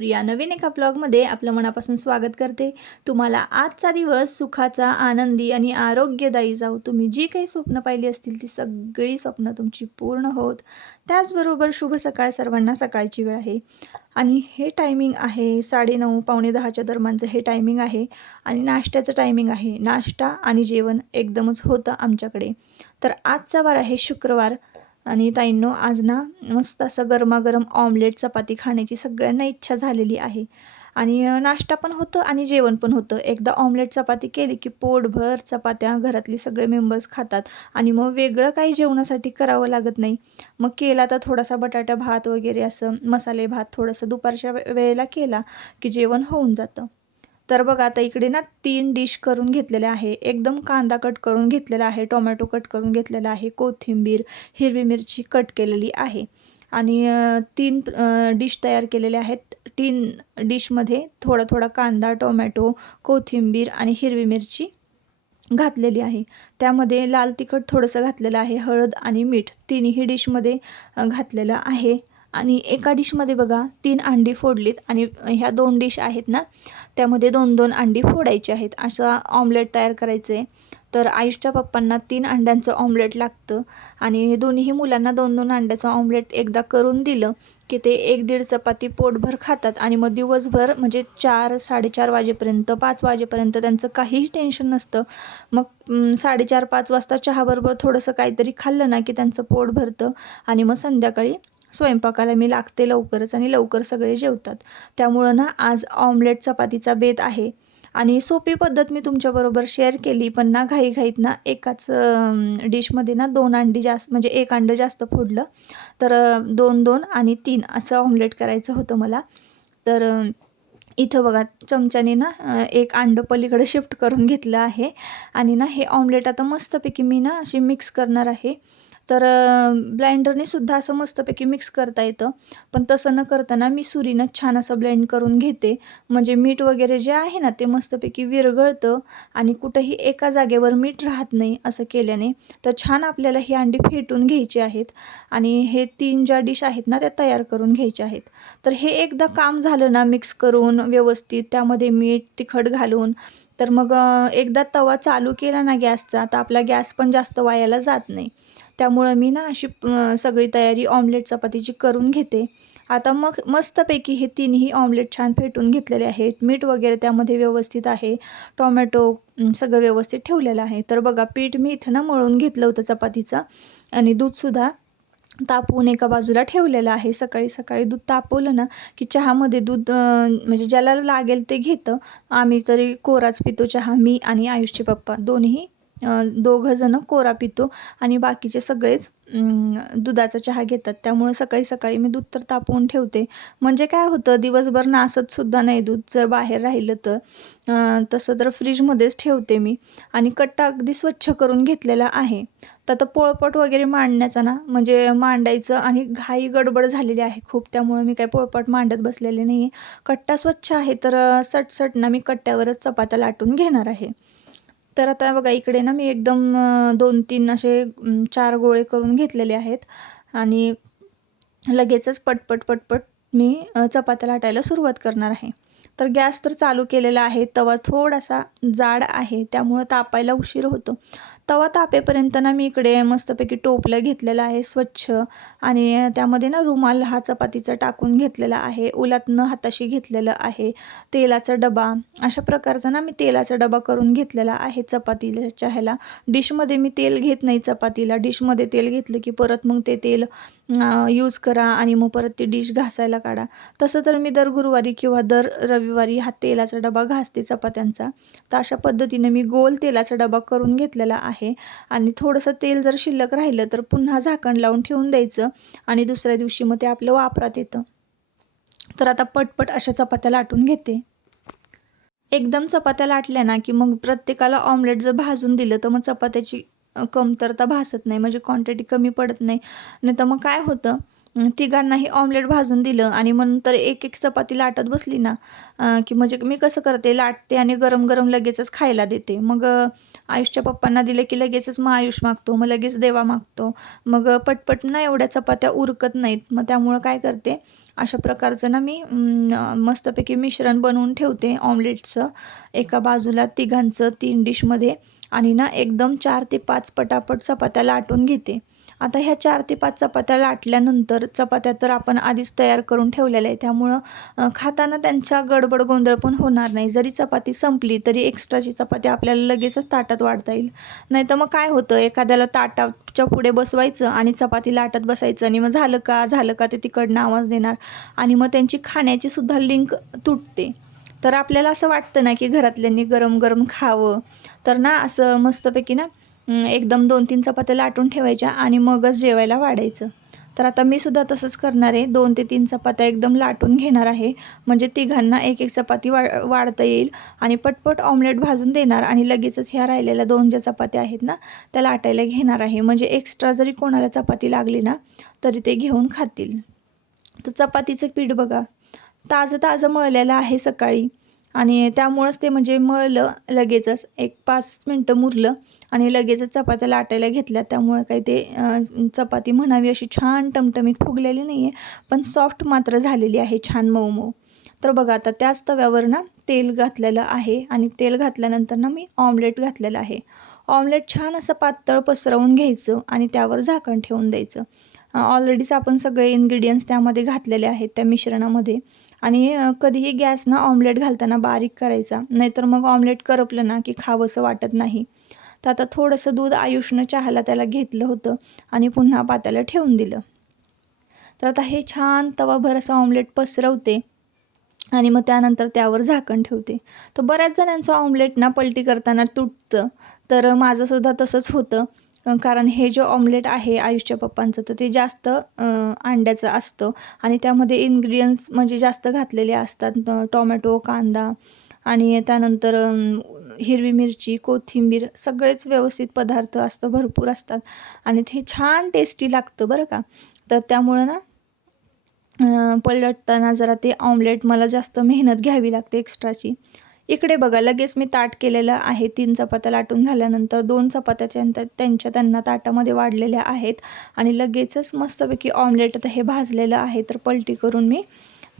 प्रिया नवीन एका ब्लॉगमध्ये आपलं मनापासून स्वागत करते. तुम्हाला आजचा दिवस सुखाचा आनंदी आणि आरोग्यदायी जाऊ तुम्ही जी काही स्वप्न पाहिली असतील ती सगळी स्वप्न तुमची पूर्ण होत. त्याचबरोबर शुभ सकाळ सर्वांना सकाळची वेळ आहे. आणि हे टायमिंग आहे साडेनऊ पावणे दहाच्या दरम्यानचं हे टायमिंग आहे. आणि नाश्त्याचं टायमिंग आहे. नाश्ता आणि जेवण एकदमच होतं आमच्याकडे. तर आजचा वार आहे शुक्रवार. आणि ताईंनो आज ना मस्त असं गरमागरम ऑमलेट चपाती खाण्याची सगळ्यांना इच्छा झालेली आहे. आणि नाश्ता पण होतं आणि जेवण पण होतं. एकदा ऑमलेट चपाती केली की पोटभर चपात्या घरातले सगळे मेंबर्स खातात आणि मग वेगळं काही जेवणासाठी करावं लागत नाही. मग केला तर थोडासा बटाटा भात वगैरे असं मसाले भात थोडंसं दुपारच्या वेळेला केला की जेवण होऊन जातं. तर बघा आता इकडे ना तीन डिश करून घेतलेले आहे. एकदम कांदा कट करून घेतलेला आहे टोमॅटो कट करून घेतलेला आहे कोथिंबीर हिरवी मिरची कट केलेली आहे. आणि तीन डिश तयार केलेल्या आहेत. तीन डिशमध्ये थोडा थोडा कांदा टोमॅटो कोथिंबीर आणि हिरवी मिरची घातलेली आहे. त्यामध्ये लाल तिखट थोडंसं घातलेलं आहे हळद आणि मीठ. तिन्ही डिशमध्ये घातलेलं आहे. आणि एका डिशमध्ये बघा तीन अंडी फोडलीत आणि ह्या दोन डिश आहेत ना त्यामध्ये दोन दोन अंडी फोडायची आहेत. असं ऑमलेट तयार करायचं. आहे तर आयुषच्या पप्पांना तीन अंड्यांचं ऑमलेट लागतं आणि दोन्ही मुलांना दोन दोन अंड्याचं ऑमलेट एकदा करून दिलं की ते एक दीड चपाती पोटभर खातात आणि मग दिवसभर म्हणजे चार साडेचार वाजेपर्यंत पाच वाजेपर्यंत त्यांचं काहीही टेन्शन नसतं. मग साडेचार पाच वाजता चहाबरोबर थोडंसं काहीतरी खाल्लं ना की त्यांचं पोट भरतं आणि मग संध्याकाळी स्वयंपाकाला मी लागते लवकरच आणि लवकर सगळे जेवतात. त्यामुळं ना आज ऑमलेट चपातीचा बेत आहे. आणि सोपी पद्धत मी तुमच्याबरोबर शेअर केली पण ना घाईघाईत ना एकाच डिशमध्ये ना दोन अंडी जास्त म्हणजे एक अंडं जास्त फोडलं. तर दोन दोन आणि तीन असं ऑमलेट करायचं होतं मला. तर इथं बघा चमच्याने ना एक अंडं पलीकडे शिफ्ट करून घेतलं आहे. आणि ना हे ऑमलेट आता मस्तपैकी मी ना अशी मिक्स करणार आहे. तर ब्लेंडरने सुद्धा असं मस्तपैकी मिक्स करता येतं. पण तसं न करताना मी सुरीनं छान असं ब्लेंड करून घेते. म्हणजे मीठ वगैरे जे आहे ना ते मस्तपैकी विरघळतं आणि कुठंही एका जागेवर मीठ राहत नाही असं केल्याने तर छान आपल्याला ही अंडी फेटून घ्यायची आहेत आणि हे तीन ज्या डिश आहेत ना त्या तयार करून घ्यायच्या आहेत. तर हे एकदा काम झालं ना मिक्स करून व्यवस्थित त्यामध्ये मीठ तिखट घालून तर मग एकदा तवा चालू केला ना गॅसचा तर आपला गॅस पण जास्त वायाला जात नाही. त्यामुळं मी ना अशी सगळी तयारी ऑमलेट चपातीची करून घेते. आता मग मस्तपैकी हे तिन्ही ऑमलेट छान फेटून घेतलेले आहेत. मीठ वगैरे त्यामध्ये व्यवस्थित आहे. टोमॅटो सगळं व्यवस्थित ठेवलेलं आहे. तर बघा पीठ मी इथं ना मळून घेतलं होतं चपातीचं. आणि दूधसुद्धा तापवून एका बाजूला ठेवलेलं आहे. सकाळी सकाळी दूध तापवलं ना की चहामध्ये दूध म्हणजे ज्याला लागेल ते घेतं. आम्ही तरी कोराच पितो चहा मी आणि आयुषचे पप्पा. दोन्ही दोघंजणं दोघं कोरा पितो आणि बाकीचे सगळेच दुधाचा चहा घेतात. त्यामुळे सकाळी सकाळी मी दूध तर तापवून ठेवते. म्हणजे काय होतं दिवसभर नासतसुद्धा नाही दूध. जर बाहेर राहिलं तर तसं तर फ्रीजमध्येच ठेवते मी. आणि कट्टा अगदी स्वच्छ करून घेतलेला आहे. तर आता पोळपट वगैरे मांडण्याचा ना म्हणजे मांडायचं आणि घाई गडबड झालेली आहे खूप. त्यामुळे मी काय पोळपट मांडत बसलेले नाही आहे कट्टा स्वच्छ आहे तर सटसट ना मी कट्ट्यावरच चपात्या लाटून घेणार आहे. तर आता बघा इकडे ना मी एकदम दोन तीन असे चार गोळे करून घेतलेले आहेत. आणि लगेचच पटपट पटपट मी चपात्याला चपात्या लाटायला सुरुवात करणार आहे. तर गॅस तर चालू केलेला आहे तवा थोडासा जाड आहे त्यामुळं तापायला उशीर होतो. तवा तापेपर्यंत ना मी इकडे मस्तपैकी टोपलं घेतलेलं आहे स्वच्छ. आणि त्यामध्ये ना रुमाल हा चपातीचा टाकून घेतलेला आहे. ओलातनं हाताशी घेतलेलं आहे. तेलाचा डबा. अशा प्रकारचा ना मी तेलाचा डबा करून घेतलेला आहे चपातीच्या ह्याला. डिशमध्ये मी तेल घेत नाही चपातीला. डिशमध्ये तेल घेतलं की परत मग ते तेल यूज करा आणि मग परत ती डिश घासायला काढा. तसं तर मी दर गुरुवारी किंवा दर रविवारी हा तेलाचा डबा घासते चपात्यांचा. तर अशा पद्धतीने मी गोल तेलाचा डबा करून घेतलेला आहे. आणि थोडंसं तेल जर शिल्लक राहिलं तर पुन्हा झाकण लावून ठेवून द्यायचं आणि दुसऱ्या दिवशी मग ते आपलं वापरात येतं. तर आता पटपट अशा चपात्या लाटून घेते. एकदम चपात्या लाटल्या ना की मग प्रत्येकाला ऑमलेट जर भाजून दिलं तर मग चपात्याची कमतरता भासत नाही. म्हणजे क्वांटिटी कमी पडत नाही. नाही तर मग काय होतं? तिघांनाही ऑमलेट भाजून दिलं आणि मग नंतर एक एक चपाती लाटत बसली ना की म्हणजे मी कसं करते लाटते आणि गरम गरम लगेचच खायला देते. मग आयुषच्या पप्पांना दिलं की लगेचच मग आयुष मागतो मग लगेच देवा मागतो. मग पटपट ना एवढ्या चपात्या उरकत नाहीत. मग त्यामुळं काय करते अशा प्रकारचं ना मी मस्तपैकी मिश्रण बनवून ठेवते ऑमलेटचं एका बाजूला तिघांचं तीन डिशमध्ये आणि ना एकदम चार ते पाच पटापट चपात्या लाटून घेते. आता ह्या चार ते पाच चपात्या लाटल्यानंतर चपात्या तर आपण आधीच तयार करून ठेवलेल्या आहे त्यामुळं खाताना त्यांच्या गडबड गोंधळ पण होणार नाही. जरी चपाती संपली तरी एक्स्ट्राची चपाती आपल्याला लगेचच ताटात वाढता येईल. नाही तर मग काय होतं? एखाद्याला ताटाच्या पुढे बसवायचं आणि चपाती लाटत बसायचं आणि मग झालं का? झालं का? ते तिकडनं आवाज देणार. आणि मग त्यांची खाण्याची सुद्धा लिंक तुटते. तर आपल्याला असं वाटतं ना की घरातल्यांनी गरम गरम खावं. तर ना असं मस्तपैकी ना एकदम दोन तीन चपात्या लाटून ठेवायच्या आणि मगच जेवायला वाढायचं. तर आता मी सुद्धा तसंच करणार आहे. दोन ते तीन चपात्या एकदम लाटून घेणार आहे. म्हणजे तिघांना एक एक चपाती वा वाढता येईल आणि पटपट ऑमलेट भाजून देणार आणि लगेचच ह्या राहिलेल्या दोन ज्या चपात्या आहेत ना त्या लाटायला घेणार आहे. म्हणजे एक्स्ट्रा जरी कोणाला चपाती लागली ना तरी ते घेऊन खातील. तर चपातीचं पीठ बघा. ताजं ताजं मळलेलं आहे सकाळी. आणि त्यामुळंच ते म्हणजे मळलं लगेचच. एक पाच मिनटं मुरलं आणि लगेचच चपात्या लाटायला घेतल्या. त्यामुळे काही ते चपाती म्हणावी अशी छान टमटमीत फुगलेली नाही आहे पण सॉफ्ट मात्र झालेली आहे छान मऊ मऊ तर बघा आता त्याच तव्यावर ना तेल घातलेलं आहे आणि तेल घातल्यानंतर ना मी ऑमलेट घातलेलं आहे. ऑमलेट छान असं पातळ पसरवून घ्यायचं आणि त्यावर झाकण ठेवून द्यायचं. ऑलरेडीच आपण सगळे इन्ग्रेडियंट्स त्यामध्ये घातलेले आहेत त्या मिश्रणामध्ये. आणि कधीही गॅस ना ऑमलेट घालताना बारीक करायचा. नाहीतर मग ऑमलेट करपलं ना की खावंसं वाटत नाही. तर आता थोडंसं दूध आयुषनं चहाला त्याला घेतलं होतं आणि पुन्हा पात्याला ठेवून दिलं. तर आता हे छान तवाभर असं ऑमलेट पसरवते आणि मग त्यानंतर त्यावर झाकण ठेवते. तर बऱ्याच जणांचं ऑमलेट ना पलटी करताना तुटतं. तर माझंसुद्धा तसंच होतं. कारण हे जे ऑमलेट आहे आयुषच्या पप्पांचं तर ते जास्त अंड्याचं असतं. आणि त्यामध्ये इन्ग्रेडियंट्स म्हणजे जास्त घातलेले असतात. टोमॅटो कांदा आणि त्यानंतर हिरवी मिरची कोथिंबीर सगळेच व्यवस्थित पदार्थ असतं भरपूर असतात. आणि ते छान टेस्टी लागतं बरं का. तर त्यामुळं ना पलटताना जरा ते ऑमलेट मला जास्त मेहनत घ्यावी लागते एक्स्ट्राची इकडे बघा लगेच मी ताट केलेलं आहे. तीन चपात्या लाटून झाल्यानंतर दोन चपात्या त्यांच्या त्यांच्या त्यांना ताटामध्ये वाढलेल्या आहेत. आणि लगेचच मस्तपैकी ऑमलेट तर हे भाजलेलं आहे तर पलटी करून मी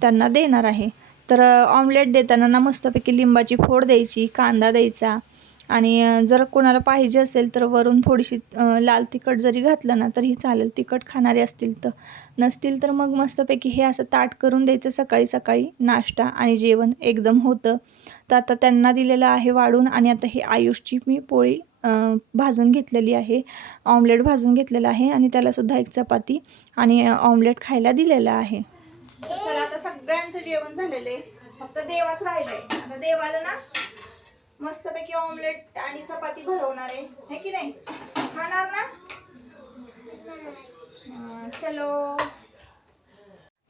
त्यांना देणार आहे. तर ऑमलेट देताना ना मस्तपैकी लिंबाची फोड द्यायची कांदा द्यायचा आणि जर कोणाला पाहिजे असेल तर वरून थोडीशी लाल तिखट जरी घातलं ना तरीही चालेल. तिखट खाणारे असतील तर. नसतील तर मग मस्तपैकी हे असं ताट करून द्यायचं सकाळी सकाळी नाश्ता आणि जेवण एकदम होतं. तर आता त्यांना दिलेलं आहे वाढून आणि आता हे आयुषची मी पोळी भाजून घेतलेली आहे. ऑमलेट भाजून घेतलेलं आहे आणि त्यालासुद्धा एक चपाती आणि ऑमलेट खायला दिलेलं आहे. आता सगळ्यांचं जेवण झालेलं आहे. फक्त देवाच राहिलंय. आता देवाला ना मस्तपैकी ऑमलेट आणि चपाती भरवणार आहे. की नाही? खाणार ना? चलो.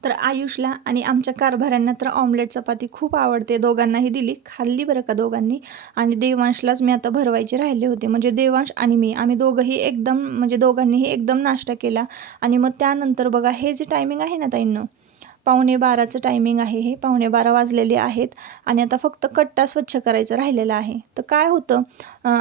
तर आयुषला आणि आमच्या कारभाऱ्यांना तर ऑमलेट चपाती खूप आवडते. दोघांनाही दिली. खाल्ली बरं का दोघांनी? आणि देवांशलाच मी आता भरवायचे राहिले होते. म्हणजे देवांश आणि मी. आम्ही दोघंही एकदम म्हणजे दोघांनीही एकदम नाश्ता केला. आणि मग त्यानंतर बघा हे जे टायमिंग आहे ना ताईंनं पावणे बाराचं टायमिंग आहे हे. पावणे बारा वाजलेले आहेत आणि आता फक्त कट्टा स्वच्छ करायचं राहिलेला आहे. तर काय होतं?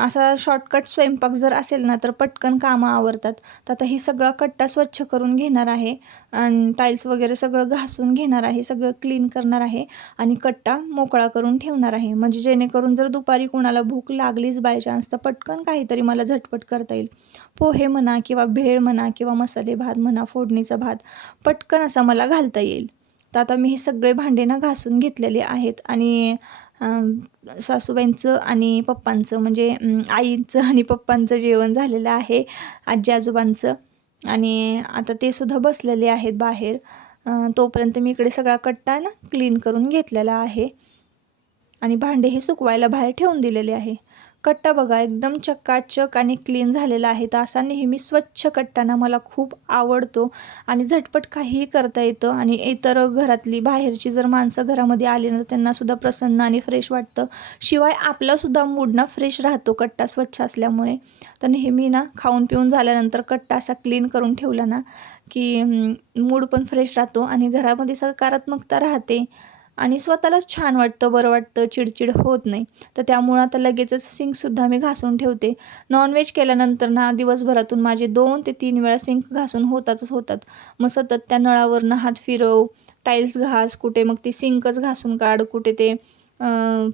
असा शॉर्टकट स्वयंपाक जर असेल ना तर पटकन कामं आवरतात. तर आता ही सगळा कट्टा स्वच्छ करून घेणार आहे. आणि टाईल्स वगैरे सगळं घासून घेणार आहे सगळं क्लीन करणार आहे आणि कट्टा मोकळा करून ठेवणार आहे. म्हणजे जेणेकरून जर दुपारी कोणाला भूक लागलीच बाय चान्स तर पटकन काहीतरी मला झटपट करता येईल. पोहे म्हणा किंवा भेळ म्हणा किंवा मसाले भात म्हणा फोडणीचा भात पटकन असा मला घालता येईल. तर आता मी हे सगळे भांडे ना घासून घेतलेले आहेत आणि सासूबाईंचं आणि पप्पांचं म्हणजे आईंचं आईचं आणि पप्पांचं जेवण झालेलं आहे आजी आजोबांचं. आणि आता ते सुद्धा बसलेले आहेत बाहेर. तोपर्यंत मी इकडे सगळा कट्टा ना क्लीन करून घेतलेला आहे. आणि भांडे हे सुकवायला बाहेर ठेवून दिलेले आहे. कट्टा बघा एकदम चकाचक आणि क्लीन झालेला आहे. तर असा नेहमी स्वच्छ कट्टाना मला खूप आवडतो आणि झटपट काहीही करता येतं आणि इतर घरातली बाहेरची जर माणसं घरामध्ये आली ना तर त्यांनासुद्धा प्रसन्न आणि फ्रेश वाटतं. शिवाय आपलासुद्धा मूड ना फ्रेश राहतो कट्टा स्वच्छ असल्यामुळे. तर नेहमी ना खाऊन पिऊन झाल्यानंतर कट्टा असा क्लीन करून ठेवला ना की मूड पण फ्रेश राहतो आणि घरामध्ये सकारात्मकता राहते. आणि स्वतःलाच छान वाटतं बरं वाटतं चिडचिड होत नाही. तर त्यामुळं आता लगेचच सिंकसुद्धा मी घासून ठेवते. नॉनव्हेज केल्यानंतर ना दिवसभरातून माझे दोन ते तीन वेळा सिंक घासून होतातच होतात. मग सतत त्या नळावरनं हात फिरव टाईल्स घास कुठे मग ती सिंकच घासून काढ कुठे ते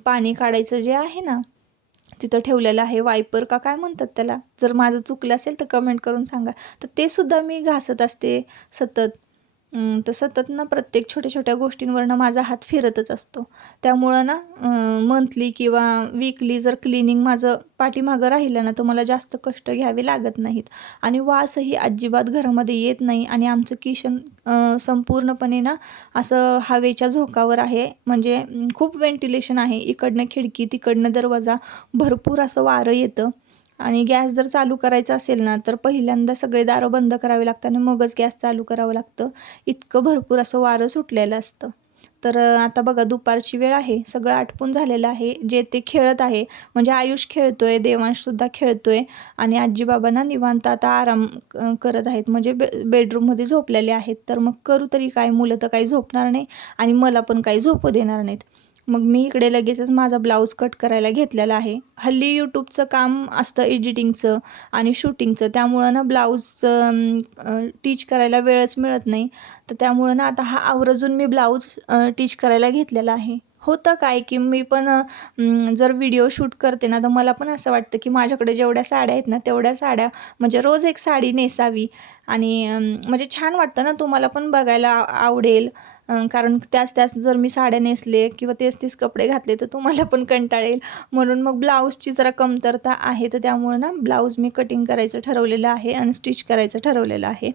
पाणी काढायचं जे आहे ना तिथं ठेवलेलं आहे. वायपर का काय म्हणतात त्याला? जर माझं चुकलं असेल तर कमेंट करून सांगा. तर ते सुद्धा मी घासत असते सतत. तर सतत ना प्रत्येक छोट्या छोट्या गोष्टींवरनं माझा हात फिरतच असतो. त्यामुळं ना मंथली किंवा वीकली जर क्लिनिंग माझं पाठीमागं राहिलं ना तर मला जास्त कष्ट घ्यावे लागत नाहीत. आणि वासही अजिबात घरामध्ये येत नाही आणि आमचं किचन संपूर्णपणे ना असं हवेच्या झोकावर आहे. म्हणजे खूप व्हेंटिलेशन आहे. इकडनं खिडकी तिकडनं दरवाजा भरपूर असं वारं येतं. आणि गॅस जर चालू करायचा असेल ना तर पहिल्यांदा सगळे दारं बंद करावे लागतात आणि मगच गॅस चालू करावं लागतं. इतकं भरपूर असं वारं सुटलेलं असतं. तर आता बघा दुपारची वेळ आहे. सगळं आटपून झालेलं आहे. जे ते खेळत आहे म्हणजे आयुष खेळतो आहे देवांशसुद्धा खेळतो आहे आणि आजीबाबांना निवांत आता आराम करत आहेत. म्हणजे बे बेडरूममध्ये झोपलेले आहेत. तर मग करू तरी काय? मुलं तर काही झोपणार नाही आणि मला पण काही झोपू देणार नाहीत. मग मी इकडे लगेचच माझा ब्लाऊज कट करायला घेतलेला आहे. हल्ली यूट्यूबचं काम असतं एडिटिंगचं आणि शूटिंगचं त्यामुळं ना ब्लाऊजचं टीच करायला वेळच मिळत नाही. तर त्यामुळं ना आता हा आवर्जून मी ब्लाऊज टीच करायला घेतलेला आहे. होतं काय की मी पण जर व्हिडिओ शूट करते ना तर मला पण असं वाटतं की माझ्याकडे जेवढ्या साड्या आहेत ना तेवढ्या साड्या म्हणजे रोज एक साडी नेसावी. आणि म्हणजे छान वाटतं ना तुम्हाला पण बघायला आवडेल. कारण त्याच त्याच जर मी साड्या नेसले किंवा तेच तेच कपडे घातले तर तुम्हाला पण कंटाळेल म्हणून मग ब्लाऊजची जरा कमतरता आहे तर त्यामुळे ना ब्लाऊज मी कटिंग करायचं ठरवलेलं आहे आणि स्टिच करायचं ठरवलेलं आहे.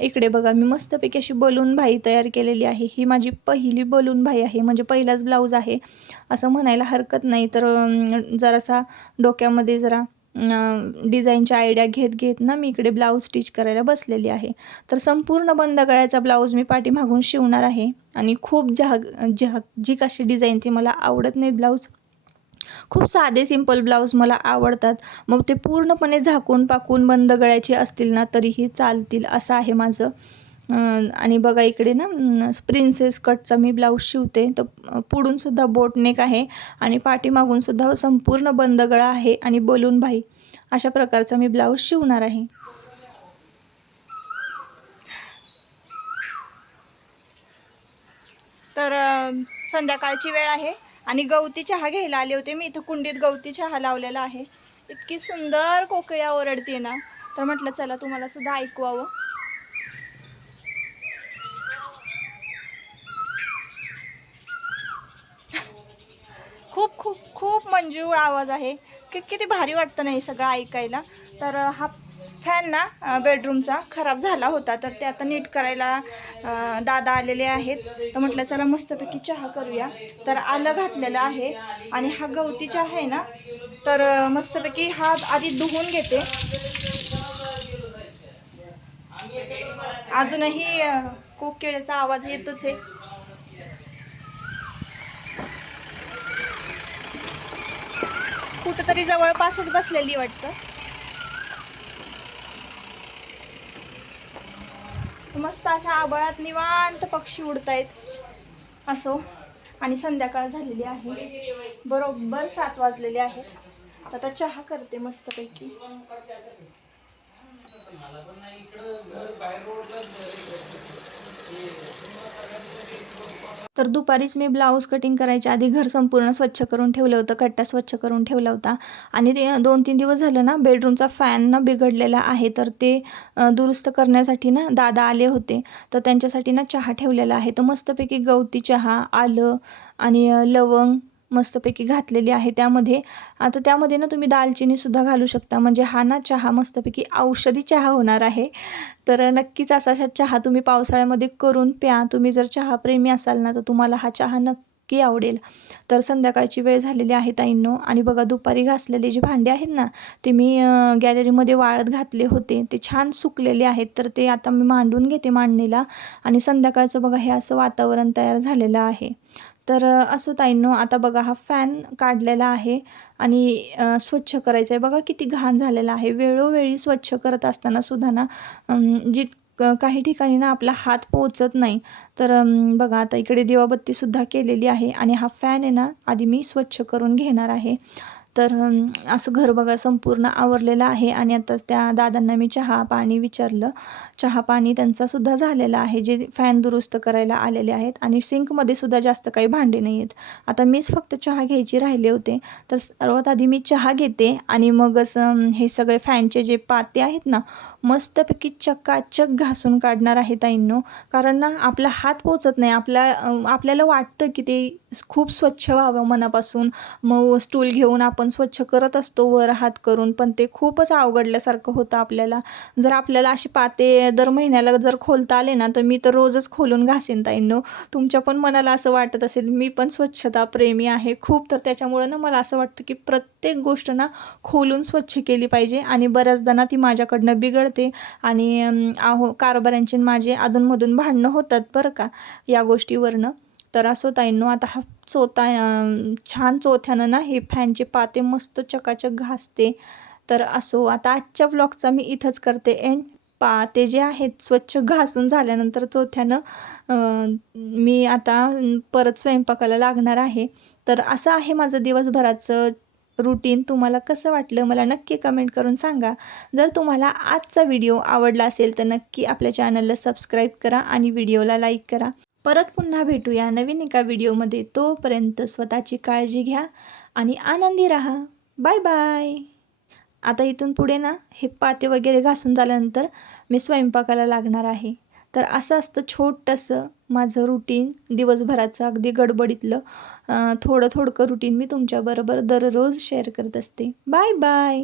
इकडे बघा मी मस्तपैकी अशी बलून भाई तयार केलेली आहे. ही माझी पहिली बलून भाई आहे. म्हणजे पहिलाच ब्लाऊज आहे. असं म्हणायला हरकत नाही. तर जरासा डोक्यामध्ये जरा डिझाईनच्या आयडिया घेत घेत ना मी इकडे ब्लाऊज स्टिच करायला बसलेली आहे. तर संपूर्ण बंद गळ्याचा ब्लाऊज मी पाठीमागून शिवणार आहे. आणि खूप जहाग जहाग जी कशी डिझाईनची मला आवडत नाही ब्लाऊज. खूप साधे सिंपल ब्लाऊज मला आवडतात. मग ते पूर्णपणे झाकून पाकून बंद गळ्याचे असतील ना तरीही चालतील. असं आहे माझं. आणि बघा इकडे ना प्रिन्सेस कटचा मी ब्लाऊज शिवते. तर पुढूनसुद्धा बोटनेक आहे आणि पाठीमागूनसुद्धा संपूर्ण बंद गळा आहे आणि बलून भाई. अशा प्रकारचा मी ब्लाऊज शिवणार आहे. तर संध्याकाळची वेळ आहे आणि गवती चहा घ्यायला आले होते. मी इथं कुंडीत गवती चहा लावलेला आहे. इतकी सुंदर कोकिळ्या ओरडते ना. तर म्हटलं चला तुम्हाला सुद्धा ऐकवावं खूप खूप खूप आवाज आहे. की किती भारी वाटतं नाही सगळं ऐकायला. तर हा फॅन ना बेडरूमचा खराब झाला होता. तर ते आता नीट करायला दादा आलेले आहेत. तर म्हटलं चला मस्तपैकी चहा करूया. तर आलं घातलेलं आहे. आणि हा गवती चहा आहे ना तर मस्तपैकी हा आधी धुवून घेते. अजूनही अं, कोकिळेचा आवाज येतोच आहे. कुठंतरी जवळपासच बसलेली वाटतं. मस्त अशा आबळात निवांत पक्षी उडतायत. असो आणि संध्याकाळ झालेली आहे. बरोबर सात वाजलेले आहेत. आता चहा करते मस्तपैकी. तर दुपारीच मी ब्लाऊज कटिंग करायच्या आधी घर संपूर्ण स्वच्छ करून ठेवलं होतं कट्टा स्वच्छ करून ठेवला होता. आणि ते दोन तीन दिवस झालं ना बेडरूमचा फॅन ना बिघडलेला आहे तर ते दुरुस्त करण्यासाठी ना दादा आले होते. तर त्यांच्यासाठी ना चहा ठेवलेला आहे. तर मस्तपैकी गवती चहा आलं आणि लवंग मस्तपैकी घातलेली आहे त्यामध्ये. आता त्यामध्ये ना तुम्ही दालचिनीसुद्धा घालू शकता. म्हणजे हा ना चहा मस्तपैकी औषधी चहा होणार आहे. तर नक्कीच असा असा चहा तुम्ही पावसाळ्यामध्ये करून प्या. तुम्ही जर चहाप्रेमी असाल ना तर तुम्हाला हा चहा नक्की आवडेल. तर संध्याकाळची वेळ झालेली आहे ताईंनो. आणि बघा दुपारी घासलेली जी भांडे आहेत ना ते मी गॅलरीमध्ये वाळत घातले होते. ते छान सुकलेले आहेत. तर ते आता मी मांडून घेते मांडणीला. आणि संध्याकाळचं बघा हे असं वातावरण तयार झालेलं आहे. तर असो ताईंनो आता बघा हा फॅन काढलेला आहे आणि स्वच्छ करायचं आहे बघा किती घाण झालेला आहे. वेळोवेळी स्वच्छ करत असताना सुद्धा ना अं, जी काही ठिकाणी ना आपला हात पोहोचत नाही. तर बघा आता इकडे दिवाबत्तीसुद्धा केलेली आहे आणि हा फॅन आहे ना आधी मी स्वच्छ करून घेणार आहे. तर असं घर बघा संपूर्ण आवरलेलं आहे आणि आता त्या दादांना मी चहा पाणी विचारलं. चहा पाणी त्यांचासुद्धा झालेला आहे. जे फॅन दुरुस्त करायला आलेले आहेत आणि सिंकमध्ये सुद्धा जास्त काही भांडे नाही आहेत. आता मीच फक्त चहा घ्यायची राहिले होते. तर सर्वात आधी मी चहा घेते आणि मग असं हे सगळे फॅनचे जे पाते आहेत ना मस्तपैकी चक्काचक घासून काढणार आहे ताईंनो. कारण ना आपला हात पोचत नाही. आपल्या आपल्याला वाटतं की ते खूप स्वच्छ व्हावं मनापासून. मग स्टूल घेऊन आपण आपण स्वच्छ करत असतो वर हात करून पण ते खूपच अवघडल्यासारखं होतं आपल्याला. जर आपल्याला असे पाते दर महिन्याला जर खोलता आले ना तर मी तर रोजच खोलून घासेन ताईंनो. तुमच्या पण मनाला असं वाटत असेल मी पण स्वच्छता प्रेमी आहे खूप तर त्याच्यामुळं ना मला असं वाटतं की प्रत्येक गोष्ट ना खोलून स्वच्छ केली पाहिजे आणि बऱ्याचदा ना ती माझ्याकडनं बिघडते आणि अहो आहो कारभाऱ्यांचे माझे अधूनमधून भांडणं होतात बरं का या गोष्टीवरनं. तर असो ताईंनो आता हा चोथा छान चोथ्यानं ना हे फॅनचे पाते मस्त चकाचक घासते. तर असो आता आजच्या ब्लॉगचा मी इथंच करते एंड पाते जे आहेत स्वच्छ घासून झाल्यानंतर चोथ्यानं मी आता परत स्वयंपाकाला लागणार आहे. तर असं आहे माझं दिवसभराचं रुटीन तुम्हाला कसं वाटलं मला नक्की कमेंट करून सांगा. जर तुम्हाला आजचा व्हिडिओ आवडला असेल तर नक्की आपल्या चॅनलला सबस्क्राईब करा आणि व्हिडिओला लाईक करा. परत पुन्हा भेटूया नवीन एका व्हिडिओमध्ये. तोपर्यंत स्वतःची काळजी घ्या आणि आनंदी राहा. Bye bye. आता इथून पुढे ना हे पाते वगैरे घासून झाल्यानंतर मी स्वयंपाकाला लागणार आहे. तर असं असतं छोटंसं माझं रुटीन दिवसभराचं अगदी गडबडीतलं थोडं थोडकं रुटीन मी तुमच्याबरोबर दररोज शेअर करत असते. Bye bye.